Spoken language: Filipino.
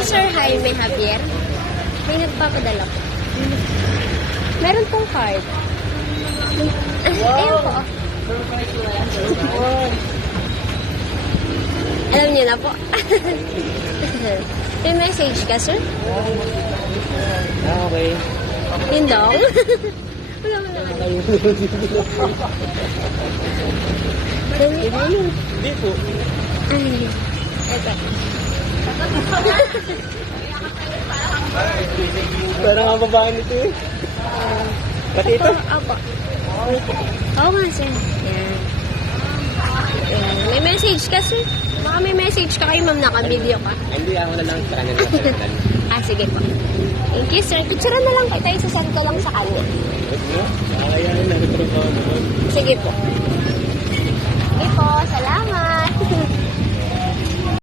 Si Sir Jaime Javier. May nagpapadala po. Meron pong card. Ayun po. Alam niyo na po. May message ka, sir? Okay. Yun daw. Wala mo na. Hindi po. Ay, eto. Parang ang babae nito eh. Pati ito? Opo. Oo nga, sir. Yan. Yan. May message ka, sir? Baka may message ka kay ma'am, naka-video ka. Hindi, ako na lang sa kanya na personal. Sige po. Thank you, sir. Picture na lang kita. Isasend ko lang sa kanya. Kaya na, nagtrabaho mo. Sige po.